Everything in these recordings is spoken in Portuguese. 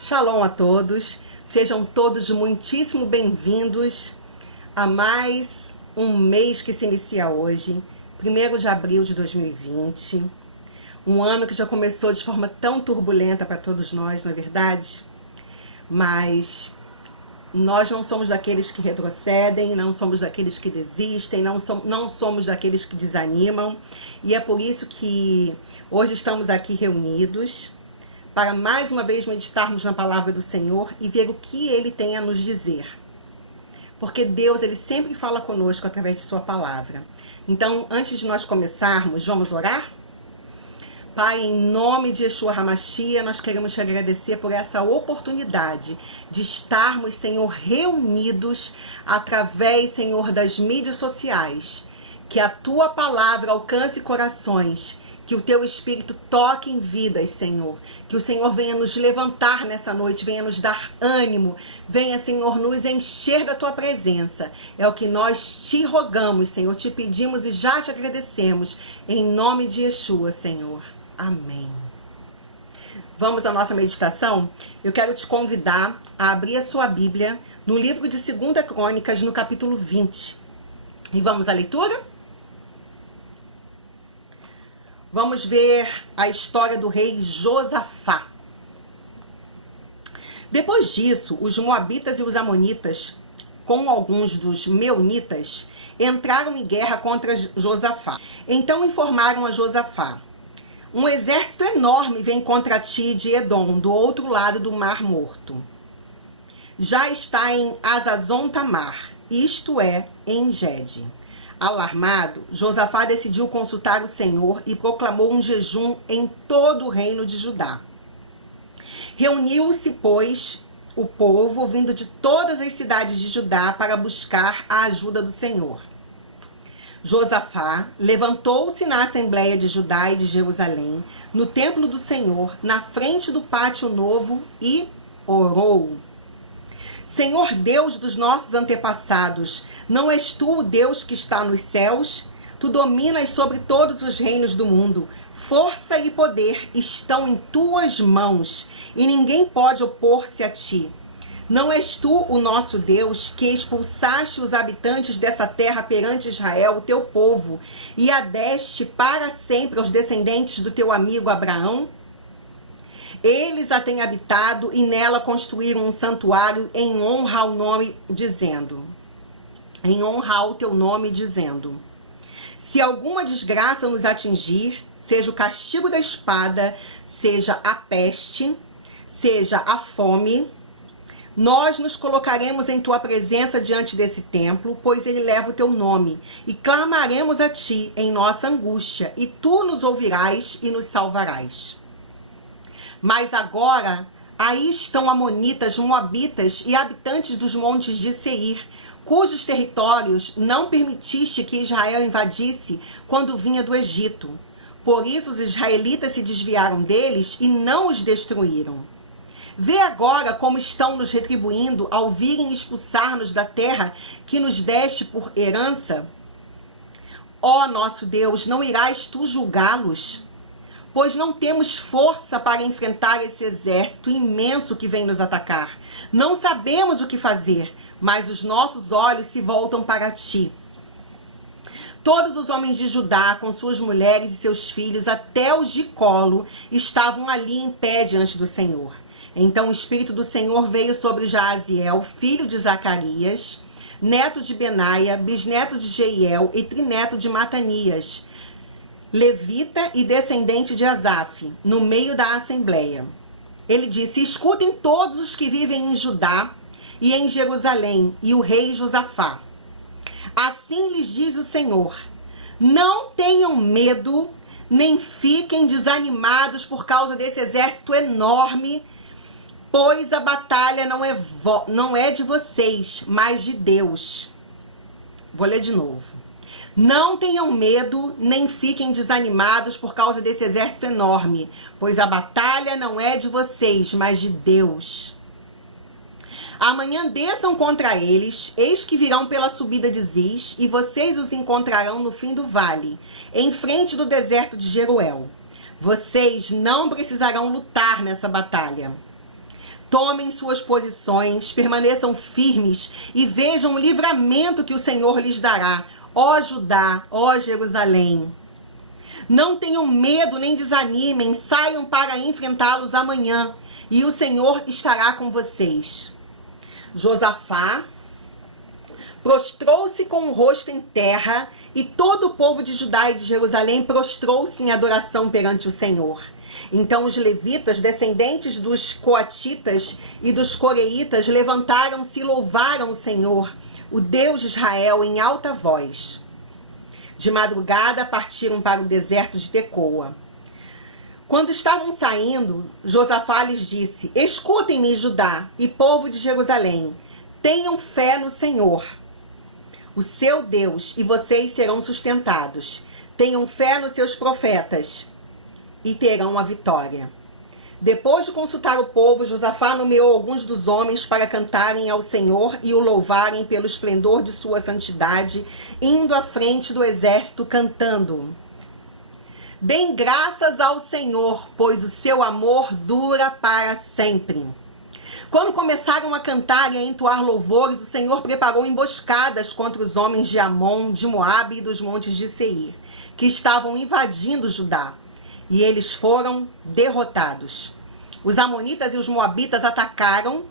Shalom a todos, sejam todos muitíssimo bem-vindos a mais um mês que se inicia hoje, 1º de abril de 2020, um ano que já começou de forma tão turbulenta para todos nós, não é verdade? Mas nós não somos daqueles que retrocedem, não somos daqueles que desistem, não somos daqueles que desanimam, e é por isso que hoje estamos aqui reunidos para mais uma vez meditarmos na palavra do Senhor e ver o que Ele tem a nos dizer. Porque Deus, Ele sempre fala conosco através de sua palavra. Então, antes de nós começarmos, vamos orar? Pai, em nome de Yeshua HaMashiach, nós queremos te agradecer por essa oportunidade de estarmos, Senhor, reunidos através, Senhor, das mídias sociais. Que a tua palavra alcance corações, que o teu Espírito toque em vidas, Senhor. Que o Senhor venha nos levantar nessa noite, venha nos dar ânimo, venha, Senhor, nos encher da tua presença. É o que nós te rogamos, Senhor, te pedimos e já te agradecemos. Em nome de Yeshua, Senhor. Amém. Vamos à nossa meditação? Eu quero te convidar a abrir a sua Bíblia no livro de 2 Crônicas, no capítulo 20. E vamos à leitura? Vamos ver a história do rei Josafá. Depois disso, os moabitas e os amonitas, com alguns dos meunitas, entraram em guerra contra Josafá. Então informaram a Josafá: um exército enorme vem contra ti de Edom, do outro lado do Mar Morto. Já está em Hazazon Tamar, isto é, em Gede. Alarmado, Josafá decidiu consultar o Senhor e proclamou um jejum em todo o reino de Judá. Reuniu-se, pois, o povo vindo de todas as cidades de Judá para buscar a ajuda do Senhor. Josafá levantou-se na Assembleia de Judá e de Jerusalém, no templo do Senhor, na frente do pátio novo, e orou: Senhor Deus dos nossos antepassados, não és tu o Deus que está nos céus? Tu dominas sobre todos os reinos do mundo. Força e poder estão em tuas mãos, e ninguém pode opor-se a ti. Não és tu o nosso Deus, que expulsaste os habitantes dessa terra perante Israel, o teu povo, e a deste para sempre aos descendentes do teu amigo Abraão? Eles a têm habitado e nela construíram um santuário em honra ao nome, dizendo, em honra ao teu nome, dizendo: se alguma desgraça nos atingir, seja o castigo da espada, seja a peste, seja a fome, nós nos colocaremos em tua presença diante desse templo, pois ele leva o teu nome, e clamaremos a ti em nossa angústia, e tu nos ouvirás e nos salvarás. Mas agora, aí estão amonitas, moabitas e habitantes dos montes de Seir, cujos territórios não permitiste que Israel invadisse quando vinha do Egito. Por isso os israelitas se desviaram deles e não os destruíram. Vê agora como estão nos retribuindo ao virem expulsar-nos da terra que nos deste por herança. Ó nosso Deus, não irás tu julgá-los? Pois não temos força para enfrentar esse exército imenso que vem nos atacar. Não sabemos o que fazer, mas os nossos olhos se voltam para ti. Todos os homens de Judá, com suas mulheres e seus filhos, até os de colo, estavam ali em pé diante do Senhor. Então o Espírito do Senhor veio sobre Jaaziel, filho de Zacarias, neto de Benaia, bisneto de Jeiel e trineto de Matanias, levita e descendente de Asaf, no meio da assembleia. Ele disse: escutem todos os que vivem em Judá e em Jerusalém, e o rei Josafá. Assim lhes diz o Senhor: não tenham medo, nem fiquem desanimados por causa desse exército enorme, pois a batalha não é de vocês, mas de Deus. Vou ler de novo. Não tenham medo, nem fiquem desanimados por causa desse exército enorme, pois a batalha não é de vocês, mas de Deus. Amanhã desçam contra eles, eis que virão pela subida de Ziz, e vocês os encontrarão no fim do vale, em frente do deserto de Jeruel. Vocês não precisarão lutar nessa batalha. Tomem suas posições, permaneçam firmes e vejam o livramento que o Senhor lhes dará, ó Judá, ó Jerusalém. Não tenham medo nem desanimem, saiam para enfrentá-los amanhã, e o Senhor estará com vocês. Josafá prostrou-se com o rosto em terra, e todo o povo de Judá e de Jerusalém prostrou-se em adoração perante o Senhor. Então os levitas, descendentes dos coatitas e dos coreitas, levantaram-se e louvaram o Senhor, o Deus de Israel, em alta voz. De madrugada partiram para o deserto de Tecoa. Quando estavam saindo, Josafá lhes disse: escutem-me, Judá e povo de Jerusalém, tenham fé no Senhor, o seu Deus, e vocês serão sustentados. Tenham fé nos seus profetas e terão a vitória. Depois de consultar o povo, Josafá nomeou alguns dos homens para cantarem ao Senhor e o louvarem pelo esplendor de sua santidade, indo à frente do exército cantando: deem graças ao Senhor, pois o seu amor dura para sempre. Quando começaram a cantar e a entoar louvores, o Senhor preparou emboscadas contra os homens de Amon, de Moabe e dos montes de Seir, que estavam invadindo Judá. E eles foram derrotados. Os amonitas e os moabitas atacaram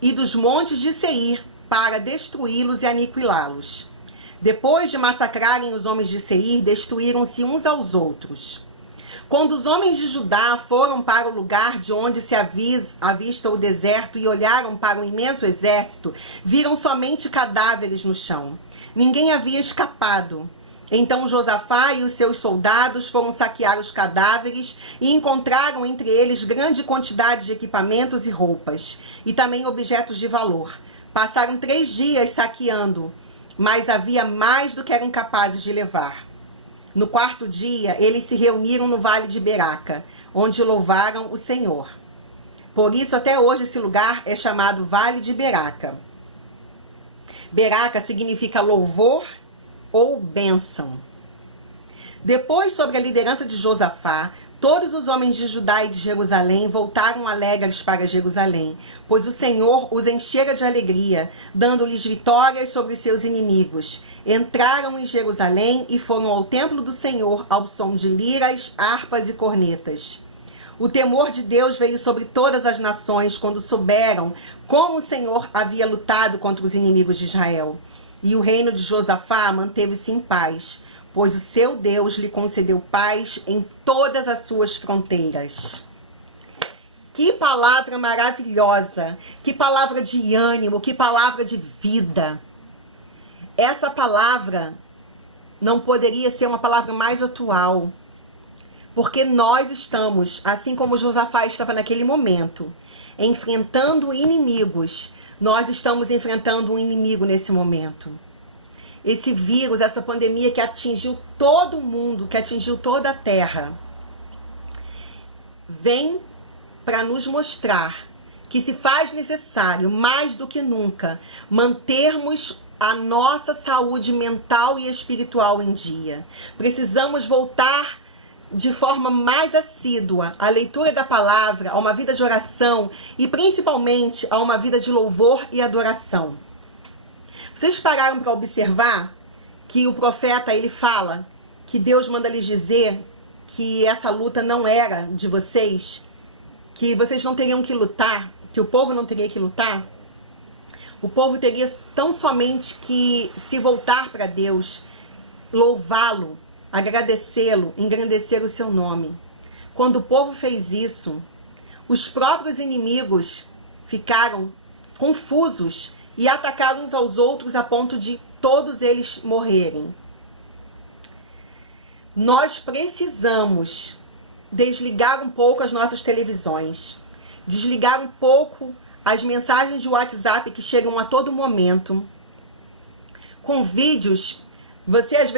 e dos montes de Seir para destruí-los e aniquilá-los. Depois de massacrarem os homens de Seir, destruíram-se uns aos outros. Quando os homens de Judá foram para o lugar de onde se avista o deserto e olharam para o imenso exército, viram somente cadáveres no chão. Ninguém havia escapado. Então Josafá e os seus soldados foram saquear os cadáveres e encontraram entre eles grande quantidade de equipamentos e roupas, e também objetos de valor. Passaram 3 dias saqueando, mas havia mais do que eram capazes de levar. No 4º dia, eles se reuniram no vale de Beraca, onde louvaram o Senhor. Por isso, até hoje, esse lugar é chamado Vale de Beraca. Beraca significa louvor ou bênção. Depois, sob a liderança de Josafá, todos os homens de Judá e de Jerusalém voltaram alegres para Jerusalém, pois o Senhor os enchera de alegria, dando-lhes vitórias sobre os seus inimigos. Entraram em Jerusalém e foram ao templo do Senhor ao som de liras, harpas e cornetas. O temor de Deus veio sobre todas as nações quando souberam como o Senhor havia lutado contra os inimigos de Israel. E o reino de Josafá manteve-se em paz, pois o seu Deus lhe concedeu paz em todas as suas fronteiras. Que palavra maravilhosa, que palavra de ânimo, que palavra de vida. Essa palavra não poderia ser uma palavra mais atual, porque nós estamos, assim como Josafá estava naquele momento, enfrentando inimigos. Nós estamos enfrentando um inimigo nesse momento. Esse vírus, essa pandemia que atingiu todo mundo, que atingiu toda a Terra, vem para nos mostrar que se faz necessário, mais do que nunca, mantermos a nossa saúde mental e espiritual em dia. Precisamos voltar de forma mais assídua à leitura da palavra, a uma vida de oração e principalmente a uma vida de louvor e adoração. Vocês pararam para observar que o profeta, ele fala que Deus manda lhes dizer que essa luta não era de vocês, que vocês não teriam que lutar, que o povo não teria que lutar? O povo teria tão somente que se voltar para Deus, louvá-lo, agradecê-lo, engrandecer o seu nome. Quando o povo fez isso, os próprios inimigos ficaram confusos e atacaram uns aos outros a ponto de todos eles morrerem. Nós precisamos desligar um pouco as nossas televisões, desligar um pouco as mensagens de WhatsApp que chegam a todo momento, com vídeos.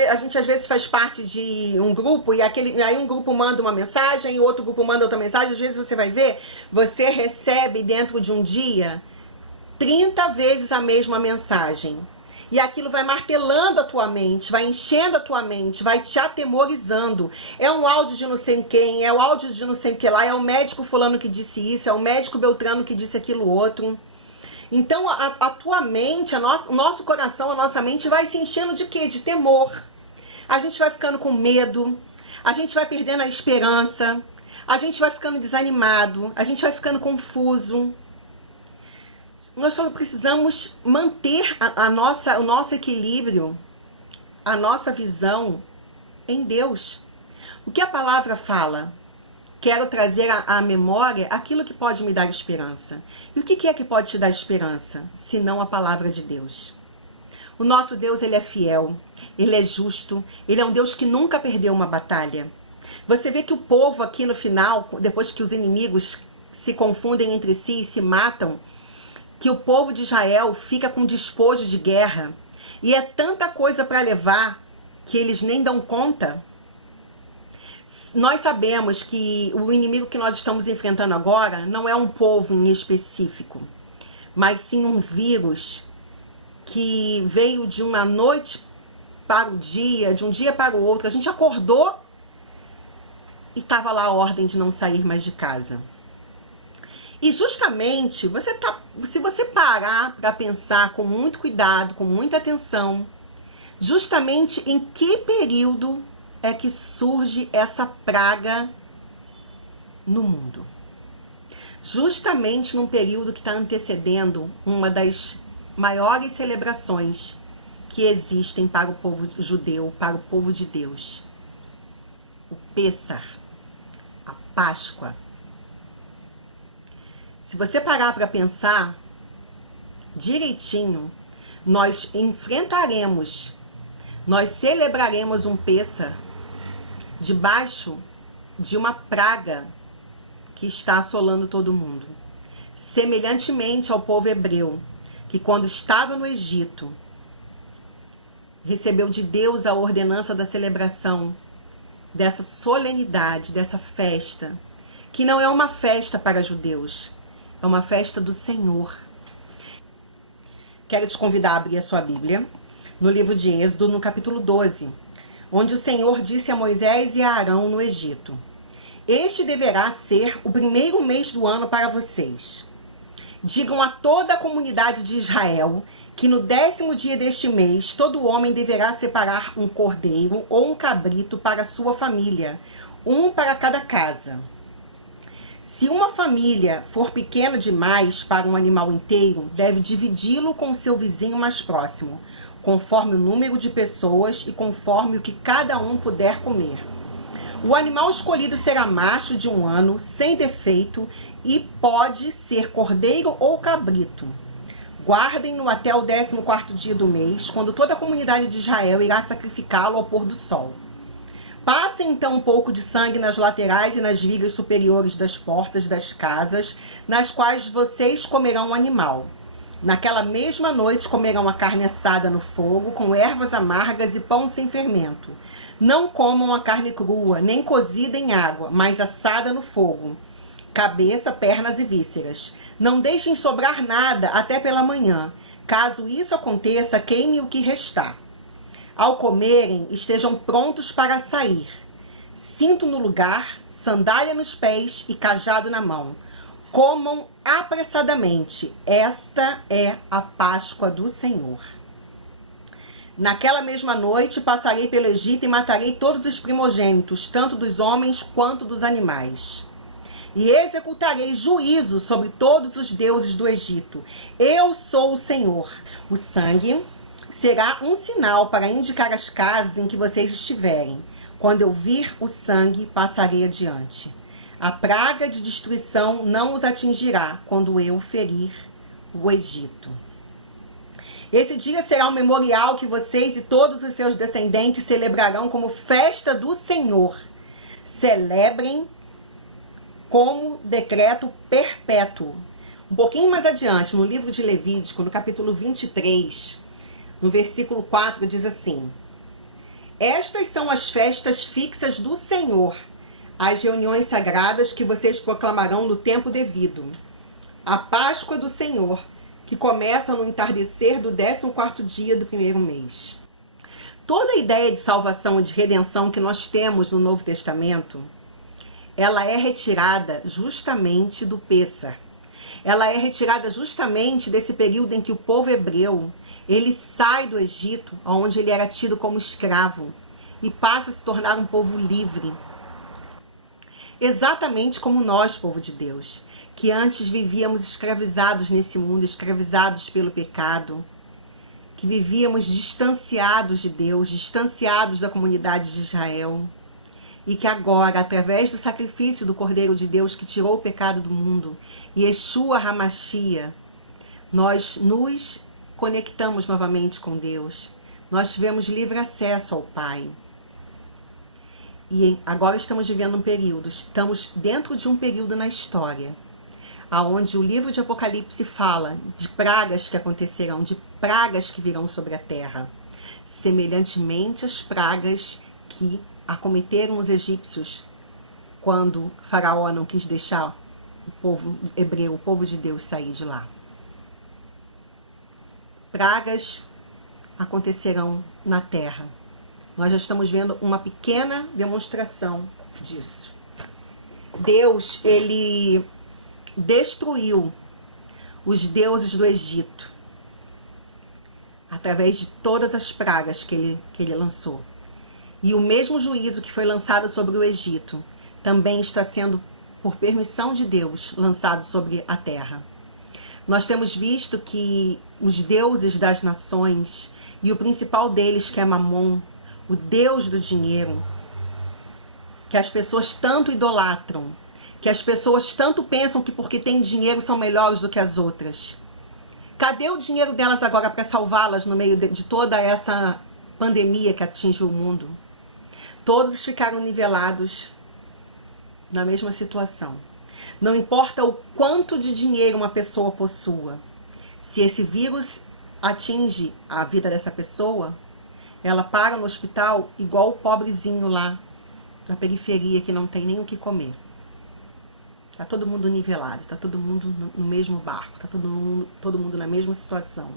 A gente às vezes faz parte de um grupo e aí um grupo manda uma mensagem e outro grupo manda outra mensagem. Às vezes você vai ver, você recebe dentro de um dia 30 vezes a mesma mensagem. E aquilo vai martelando a tua mente, vai enchendo a tua mente, vai te atemorizando. É um áudio de não sei quem, é o áudio de não sei o que lá, é o médico fulano que disse isso, é o médico Beltrano que disse aquilo outro. Então a tua mente, o nosso coração, a nossa mente vai se enchendo de quê? De temor. A gente vai ficando com medo, a gente vai perdendo a esperança, a gente vai ficando desanimado, a gente vai ficando confuso. Nós só precisamos manter o nosso equilíbrio, a nossa visão em Deus. O que a palavra fala? Quero trazer à memória aquilo que pode me dar esperança. E o que é que pode te dar esperança? Senão a palavra de Deus. O nosso Deus, ele é fiel, ele é justo, ele é um Deus que nunca perdeu uma batalha. Você vê que o povo aqui no final, depois que os inimigos se confundem entre si e se matam, que o povo de Israel fica com despojo de guerra, e é tanta coisa para levar que eles nem dão conta. Nós sabemos que o inimigo que nós estamos enfrentando agora não é um povo em específico, mas sim um vírus que veio de uma noite para o dia, de um dia para o outro. A gente acordou e estava lá a ordem de não sair mais de casa. E justamente, se você parar para pensar com muito cuidado, com muita atenção, justamente em que período é que surge essa praga no mundo? Justamente num período que está antecedendo uma das maiores celebrações que existem para o povo judeu, para o povo de Deus. O Pêssar, a Páscoa. Se você parar para pensar direitinho, nós enfrentaremos, nós celebraremos um Pêssar debaixo de uma praga que está assolando todo mundo. Semelhantemente ao povo hebreu, que quando estava no Egito, recebeu de Deus a ordenança da celebração dessa solenidade, dessa festa, que não é uma festa para judeus, é uma festa do Senhor. Quero te convidar a abrir a sua Bíblia no livro de Êxodo, no capítulo 12, onde o Senhor disse a Moisés e a Arão no Egito: este deverá ser o primeiro mês do ano para vocês. Digam a toda a comunidade de Israel que no 10º dia deste mês, todo homem deverá separar um cordeiro ou um cabrito para sua família, um para cada casa. Se uma família for pequena demais para um animal inteiro, deve dividi-lo com seu vizinho mais próximo, conforme o número de pessoas e conforme o que cada um puder comer. O animal escolhido será macho de 1 ano, sem defeito, e pode ser cordeiro ou cabrito. Guardem-no até o 14º dia do mês, quando toda a comunidade de Israel irá sacrificá-lo ao pôr do sol. Passem então um pouco de sangue nas laterais e nas vigas superiores das portas das casas, nas quais vocês comerão o animal. Naquela mesma noite comerão a carne assada no fogo, com ervas amargas e pão sem fermento. Não comam a carne crua, nem cozida em água, mas assada no fogo. Cabeça, pernas e vísceras. Não deixem sobrar nada até pela manhã. Caso isso aconteça, queime o que restar. Ao comerem, estejam prontos para sair. Cinto no lugar, sandália nos pés e cajado na mão. Comam apressadamente. Esta é a Páscoa do Senhor. Naquela mesma noite passarei pelo Egito e matarei todos os primogênitos, tanto dos homens quanto dos animais. E executarei juízo sobre todos os deuses do Egito. Eu sou o Senhor. O sangue será um sinal para indicar as casas em que vocês estiverem. Quando eu vir o sangue, passarei adiante. A praga de destruição não os atingirá quando eu ferir o Egito. Esse dia será um memorial que vocês e todos os seus descendentes celebrarão como festa do Senhor. Celebrem como decreto perpétuo. Um pouquinho mais adiante, no livro de Levítico, no capítulo 23, no versículo 4, diz assim: estas são as festas fixas do Senhor, as reuniões sagradas que vocês proclamarão no tempo devido. A Páscoa do Senhor, que começa no entardecer do 14º dia do primeiro mês. Toda a ideia de salvação e de redenção que nós temos no Novo Testamento, ela é retirada justamente do Pêssar. Ela é retirada justamente desse período em que o povo hebreu, ele sai do Egito, onde ele era tido como escravo, e passa a se tornar um povo livre. Exatamente como nós, povo de Deus, que antes vivíamos escravizados nesse mundo, escravizados pelo pecado, que vivíamos distanciados de Deus, distanciados da comunidade de Israel, e que agora, através do sacrifício do Cordeiro de Deus que tirou o pecado do mundo, Yeshua HaMashiach, nós nos conectamos novamente com Deus, nós tivemos livre acesso ao Pai. E agora estamos vivendo um período, estamos dentro de um período na história, aonde o livro de Apocalipse fala de pragas que acontecerão, de pragas que virão sobre a terra, semelhantemente às pragas que acometeram os egípcios quando Faraó não quis deixar o povo hebreu, o povo de Deus, sair de lá. Pragas acontecerão na terra. Nós já estamos vendo uma pequena demonstração disso. Deus, ele destruiu os deuses do Egito através de todas as pragas que ele lançou. E o mesmo juízo que foi lançado sobre o Egito também está sendo, por permissão de Deus, lançado sobre a terra. Nós temos visto que os deuses das nações, e o principal deles, que é Mamon, o deus do dinheiro, que as pessoas tanto idolatram, que as pessoas tanto pensam que porque têm dinheiro são melhores do que as outras. Cadê o dinheiro delas agora para salvá-las no meio de toda essa pandemia que atinge o mundo? Todos ficaram nivelados na mesma situação. Não importa o quanto de dinheiro uma pessoa possua, se esse vírus atinge a vida dessa pessoa, ela para no hospital igual o pobrezinho lá da periferia que não tem nem o que comer. Está todo mundo nivelado, está todo mundo no mesmo barco, está todo mundo na mesma situação.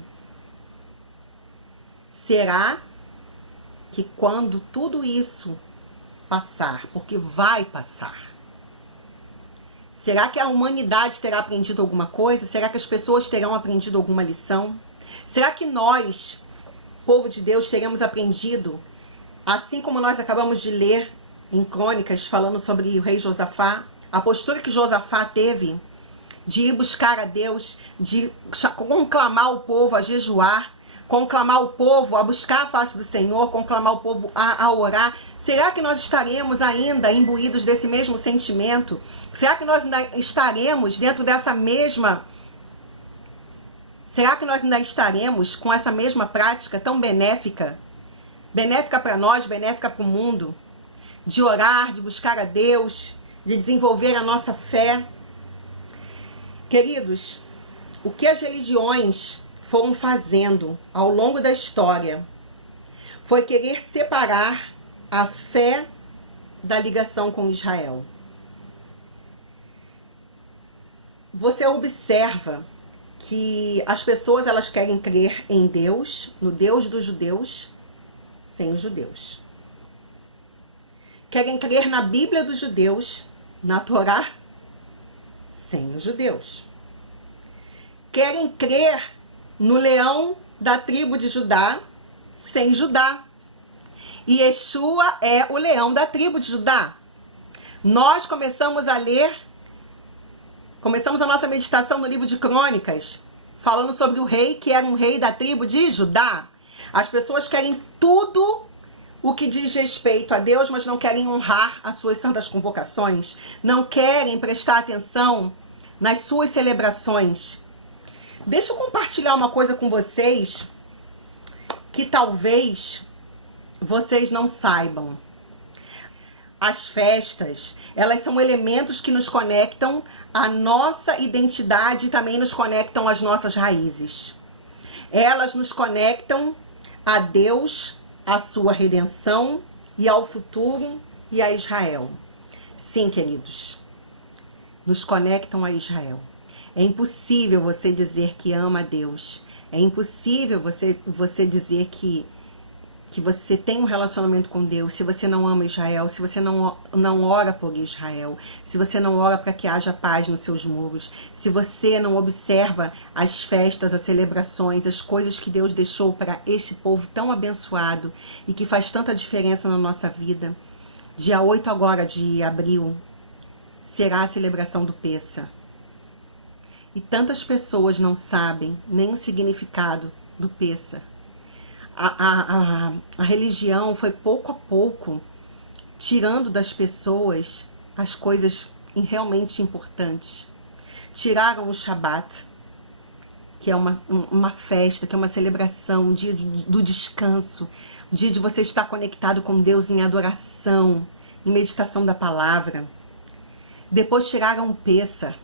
Será que quando tudo isso passar, porque vai passar, será que a humanidade terá aprendido alguma coisa? Será que as pessoas terão aprendido alguma lição? Será que nós, povo de Deus, teremos aprendido, assim como nós acabamos de ler em Crônicas, falando sobre o rei Josafá, a postura que Josafá teve de ir buscar a Deus, de conclamar o povo a jejuar, conclamar o povo a buscar a face do Senhor, conclamar o povo a orar. Será que nós estaremos ainda imbuídos desse mesmo sentimento? Será que nós ainda estaremos dentro dessa mesma... Será que nós ainda estaremos com essa mesma prática tão benéfica? Benéfica para nós, benéfica para o mundo. De orar, de buscar a Deus, de desenvolver a nossa fé. Queridos, o que as religiões foram fazendo ao longo da história foi querer separar a fé da ligação com Israel. Você observa que as pessoas, elas querem crer em Deus, no Deus dos judeus, sem os judeus. Querem crer na Bíblia dos judeus, na Torá, sem os judeus. Querem crer no leão da tribo de Judá, sem Judá. E Yeshua é o leão da tribo de Judá. Nós começamos a nossa meditação no livro de Crônicas, falando sobre o rei que era um rei da tribo de Judá. As pessoas querem tudo o que diz respeito a Deus, mas não querem honrar as suas santas convocações, não querem prestar atenção nas suas celebrações. Deixa eu compartilhar uma coisa com vocês que talvez vocês não saibam. As festas, elas são elementos que nos conectam à nossa identidade e também nos conectam às nossas raízes. Elas nos conectam a Deus, à sua redenção e ao futuro e a Israel. Sim, queridos, nos conectam a Israel. É impossível você dizer que ama a Deus. É impossível você dizer que você tem um relacionamento com Deus se você não ama Israel, se você não ora por Israel, se você não ora para que haja paz nos seus muros, se você não observa as festas, as celebrações, as coisas que Deus deixou para este povo tão abençoado e que faz tanta diferença na nossa vida. Dia 8 agora de abril será a celebração do Pêssar. E tantas pessoas não sabem nem o significado do Pêssar. A religião foi pouco a pouco tirando das pessoas as coisas realmente importantes. Tiraram o Shabat, que é uma festa, que é uma celebração, um dia do descanso, um dia de você estar conectado com Deus em adoração, em meditação da palavra. Depois tiraram o Pêssar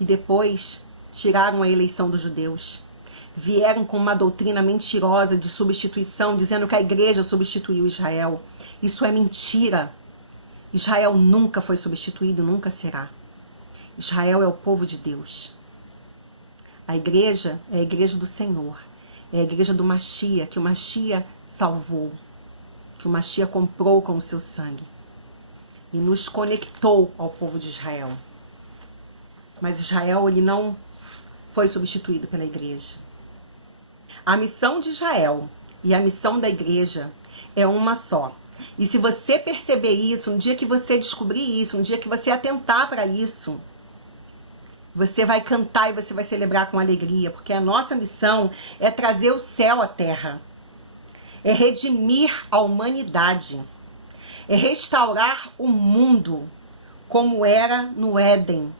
e depois tiraram a eleição dos judeus. Vieram com uma doutrina mentirosa de substituição, dizendo que a igreja substituiu Israel. Isso é mentira. Israel nunca foi substituído, nunca será. Israel é o povo de Deus. A igreja é a igreja do Senhor. É a igreja do Mashiach, que o Mashiach salvou. Que o Mashiach comprou com o seu sangue. E nos conectou ao povo de Israel. Mas Israel, ele não foi substituído pela igreja. A missão de Israel e a missão da igreja é uma só. E se você perceber isso, um dia que você descobrir isso, um dia que você atentar para isso, você vai cantar e você vai celebrar com alegria, porque a nossa missão é trazer o céu à terra, é redimir a humanidade, é restaurar o mundo como era no Éden,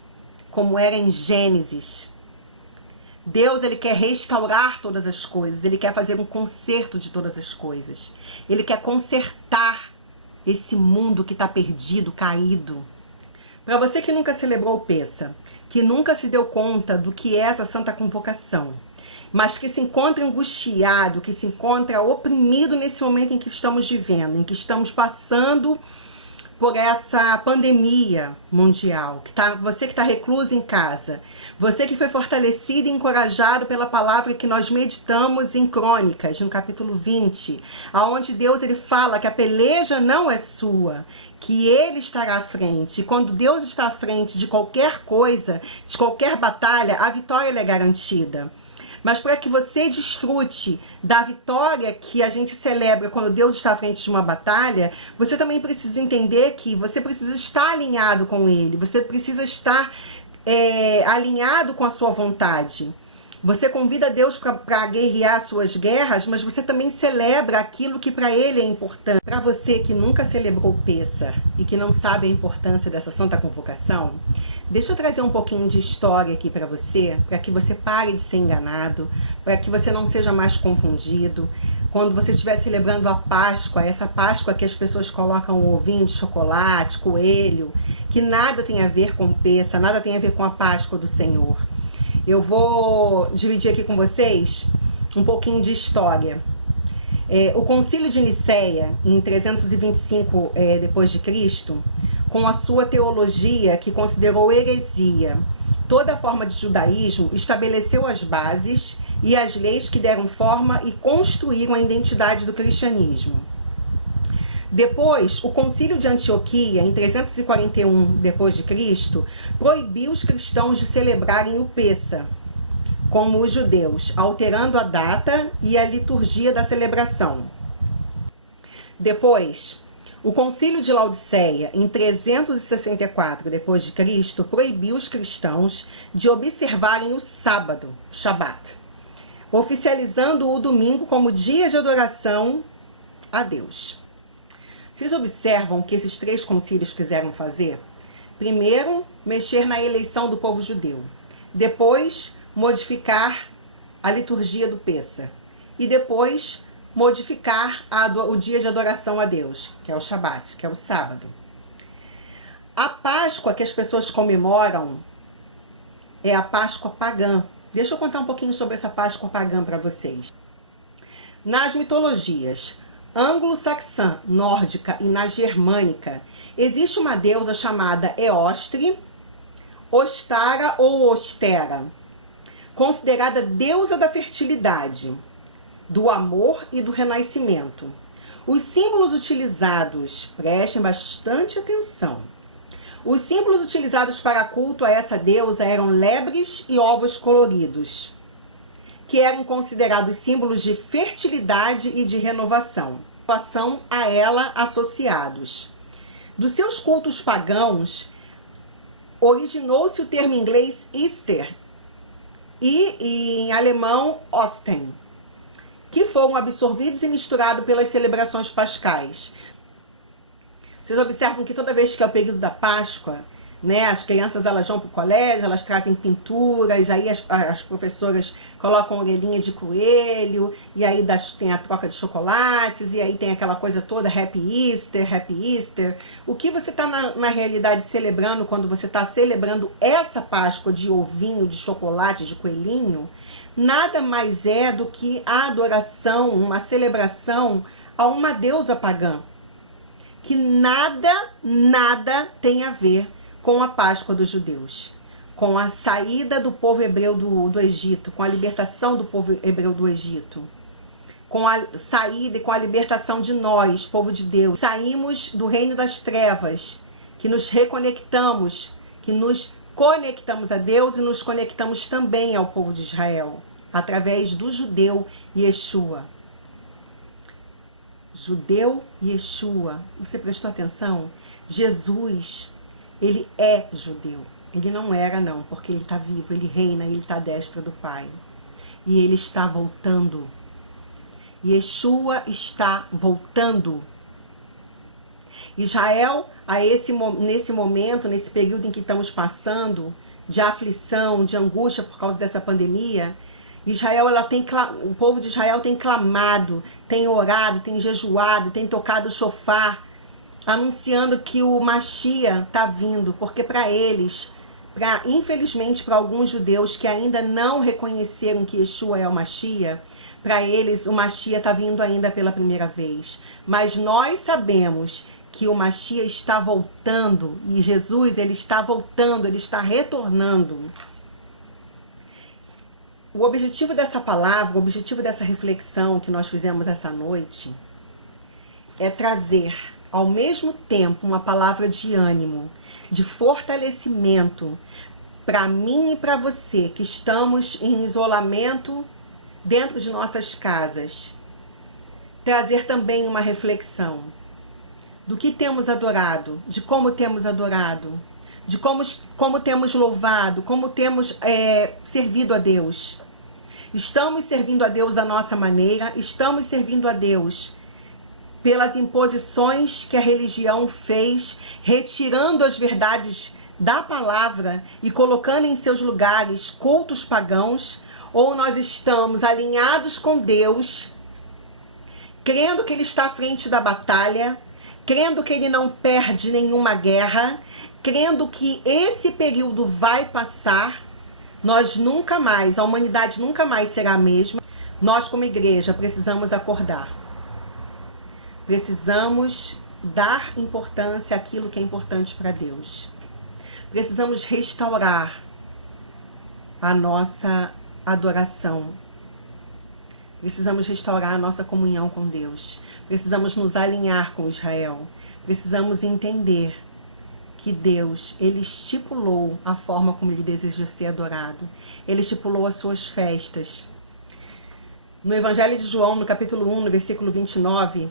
como era em Gênesis. Deus, ele quer restaurar todas as coisas, ele quer fazer um conserto de todas as coisas. Ele quer consertar esse mundo que está perdido, caído. Para você que nunca celebrou o Pêssar, que nunca se deu conta do que é essa santa convocação, mas que se encontra angustiado, que se encontra oprimido nesse momento em que estamos vivendo, em que estamos passando por essa pandemia mundial, você que está recluso em casa, você que foi fortalecido e encorajado pela palavra que nós meditamos em Crônicas, no capítulo 20, aonde Deus ele fala que a peleja não é sua, que ele estará à frente. E quando Deus está à frente de qualquer coisa, de qualquer batalha, a vitória é garantida. Mas para que você desfrute da vitória que a gente celebra quando Deus está à frente de uma batalha, você também precisa entender que você precisa estar alinhado com Ele, você precisa estar alinhado com a sua vontade. Você convida Deus para guerrear suas guerras, mas você também celebra aquilo que para Ele é importante. Para você que nunca celebrou o Pêssar e que não sabe a importância dessa santa convocação, deixa eu trazer um pouquinho de história aqui para que você pare de ser enganado, para que você não seja mais confundido. Quando você estiver celebrando a Páscoa, essa Páscoa que as pessoas colocam o ovinho de chocolate, coelho, que nada tem a ver com o Pêssar, nada tem a ver com a Páscoa do Senhor. Eu vou dividir aqui com vocês um pouquinho de história. O Concílio de Nicéia, em 325 depois de Cristo, com a sua teologia que considerou heresia toda forma de judaísmo, estabeleceu as bases e as leis que deram forma e construíram a identidade do cristianismo. Depois, o Concílio de Antioquia, em 341 depois de Cristo, proibiu os cristãos de celebrarem o Pêssar, como os judeus, alterando a data e a liturgia da celebração. Depois, o Concílio de Laodiceia, em 364 depois de Cristo, proibiu os cristãos de observarem o sábado, o Shabat, oficializando o domingo como dia de adoração a Deus. Vocês observam o que esses três concílios quiseram fazer? Primeiro, mexer na eleição do povo judeu. Depois, modificar a liturgia do Pêssar. E depois, modificar o dia de adoração a Deus, que é o Shabat, que é o sábado. A Páscoa que as pessoas comemoram é a Páscoa pagã. Deixa eu contar um pouquinho sobre essa Páscoa pagã para vocês. Nas mitologias anglo-saxã, nórdica e na germânica, existe uma deusa chamada Eostre, Ostara ou Ostera, considerada deusa da fertilidade, do amor e do renascimento. Os símbolos utilizados, prestem bastante atenção. Os símbolos utilizados para culto a essa deusa eram lebres e ovos coloridos, que eram considerados símbolos de fertilidade e de renovação a ela associados. Dos seus cultos pagãos, originou-se o termo em inglês Easter e em alemão Osten, que foram absorvidos e misturados pelas celebrações pascais. Vocês observam que toda vez que é o período da Páscoa, né, as crianças elas vão para o colégio, elas trazem pinturas, aí as professoras colocam orelhinha de coelho, e aí tem a troca de chocolates, e aí tem aquela coisa toda, Happy Easter, Happy Easter. O que você está na realidade celebrando quando você está celebrando essa Páscoa de ovinho, de chocolate, de coelhinho, nada mais é do que a adoração, uma celebração a uma deusa pagã, que nada tem a ver com a Páscoa dos judeus, com a saída do povo hebreu do Egito, com a libertação do povo hebreu do Egito, com a saída e com a libertação de nós, povo de Deus. Saímos do reino das trevas, que nos reconectamos, que nos conectamos a Deus e nos conectamos também ao povo de Israel, através do judeu Yeshua. Judeu Yeshua. Você prestou atenção? Jesus, ele é judeu. Ele não era, não, porque ele está vivo, ele reina, ele está à destra do Pai. E ele está voltando. Yeshua está voltando. Israel, nesse momento, nesse período em que estamos passando, de aflição, de angústia por causa dessa pandemia, o povo de Israel tem clamado, tem orado, tem jejuado, tem tocado o shofar, anunciando que o Mashiach está vindo, porque para eles, infelizmente para alguns judeus que ainda não reconheceram que Yeshua é o Mashiach, para eles o Mashiach está vindo ainda pela primeira vez. Mas nós sabemos que o Mashiach está voltando, e Jesus, ele está voltando, ele está retornando. O objetivo dessa palavra, o objetivo dessa reflexão que nós fizemos essa noite, é trazer ao mesmo tempo uma palavra de ânimo, de fortalecimento para mim e para você que estamos em isolamento dentro de nossas casas. Trazer também uma reflexão do que temos adorado, de como temos adorado, de como temos louvado, como temos servido a Deus. Estamos servindo a Deus à nossa maneira, estamos servindo a Deus pelas imposições que a religião fez, retirando as verdades da palavra e colocando em seus lugares cultos pagãos, ou nós estamos alinhados com Deus, crendo que Ele está à frente da batalha, crendo que Ele não perde nenhuma guerra, crendo que esse período vai passar. Nós nunca mais, a humanidade nunca mais será a mesma. Nós como igreja precisamos acordar. Precisamos dar importância àquilo que é importante para Deus. Precisamos restaurar a nossa adoração. Precisamos restaurar a nossa comunhão com Deus. Precisamos nos alinhar com Israel. Precisamos entender que Deus, Ele estipulou a forma como Ele deseja ser adorado. Ele estipulou as suas festas. No Evangelho de João, no capítulo 1, no versículo 29,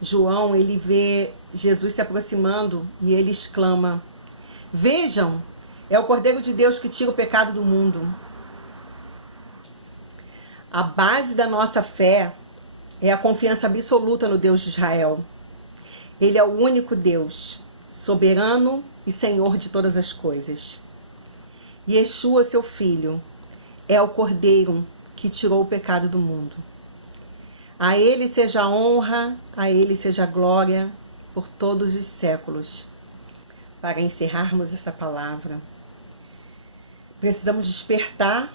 João, ele vê Jesus se aproximando e ele exclama: vejam, é o Cordeiro de Deus que tira o pecado do mundo. A base da nossa fé é a confiança absoluta no Deus de Israel. Ele é o único Deus, soberano e Senhor de todas as coisas. Yeshua, seu Filho, é o Cordeiro que tirou o pecado do mundo. A Ele seja a honra, a Ele seja a glória por todos os séculos. Para encerrarmos essa palavra, precisamos despertar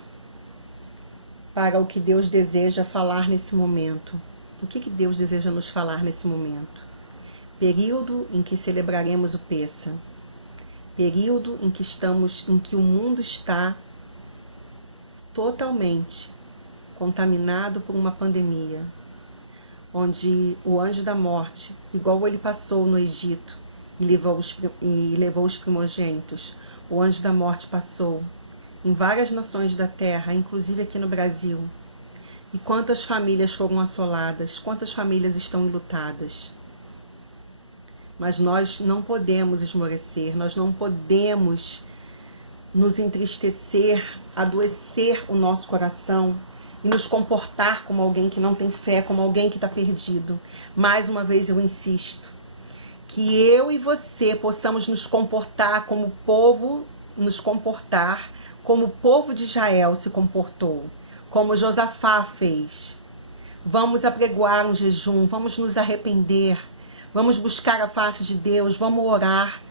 para o que Deus deseja falar nesse momento. O que Deus deseja nos falar nesse momento? Período em que celebraremos o Pêssah. período em que o mundo está totalmente contaminado por uma pandemia, onde o anjo da morte, igual ele passou no Egito e levou os primogênitos, o anjo da morte passou em várias nações da terra, inclusive aqui no Brasil. E quantas famílias foram assoladas, quantas famílias estão enlutadas. Mas nós não podemos esmorecer, nós não podemos nos entristecer, adoecer o nosso coração e nos comportar como alguém que não tem fé, como alguém que está perdido. Mais uma vez eu insisto, que eu e você possamos nos comportar como o povo de Israel se comportou, como Josafá fez. Vamos apregoar um jejum, vamos nos arrepender, vamos buscar a face de Deus, vamos orar,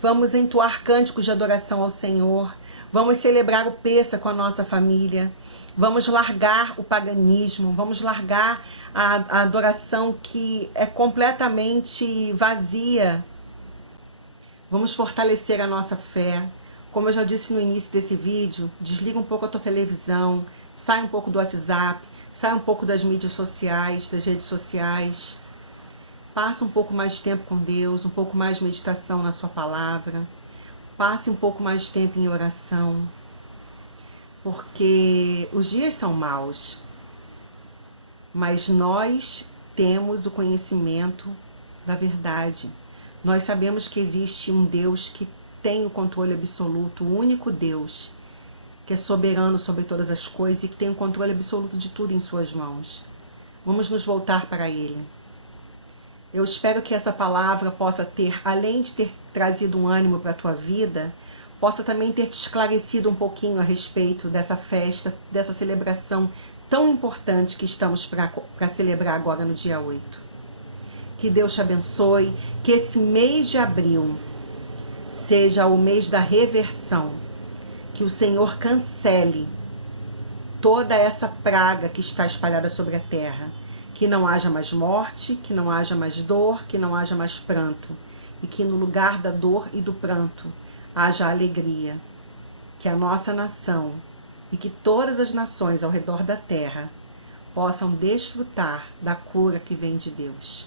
vamos entoar cânticos de adoração ao Senhor, vamos celebrar o Pêssego com a nossa família, vamos largar o paganismo, vamos largar a adoração que é completamente vazia. Vamos fortalecer a nossa fé. Como eu já disse no início desse vídeo, desliga um pouco a tua televisão, sai um pouco do WhatsApp, sai um pouco das mídias sociais, das redes sociais. Passa um pouco mais de tempo com Deus, um pouco mais de meditação na sua palavra. Passe um pouco mais de tempo em oração. Porque os dias são maus, mas nós temos o conhecimento da verdade. Nós sabemos que existe um Deus que tem o controle absoluto, o único Deus, que é soberano sobre todas as coisas e que tem o controle absoluto de tudo em suas mãos. Vamos nos voltar para Ele. Eu espero que essa palavra possa ter, além de ter trazido um ânimo para a tua vida, possa também ter te esclarecido um pouquinho a respeito dessa festa, dessa celebração tão importante que estamos para celebrar agora no dia 8. Que Deus te abençoe, que esse mês de abril seja o mês da reversão, que o Senhor cancele toda essa praga que está espalhada sobre a terra, que não haja mais morte, que não haja mais dor, que não haja mais pranto, e que no lugar da dor e do pranto haja alegria, que a nossa nação e que todas as nações ao redor da terra possam desfrutar da cura que vem de Deus.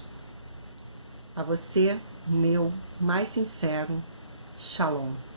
A você, meu mais sincero Shalom.